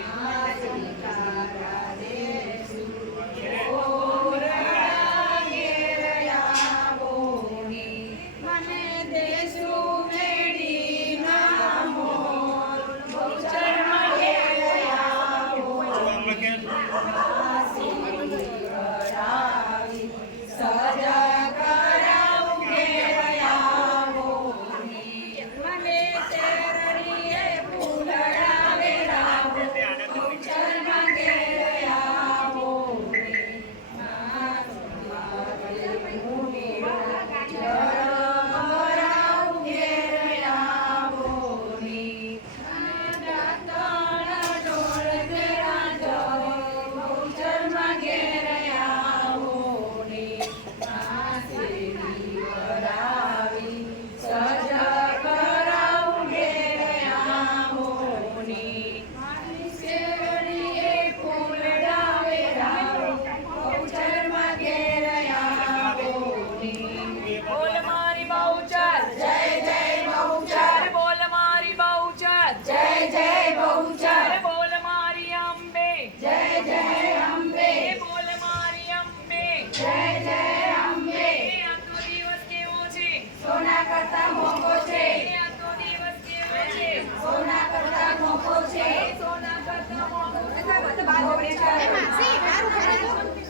Yeah. માસી મારું ઘરે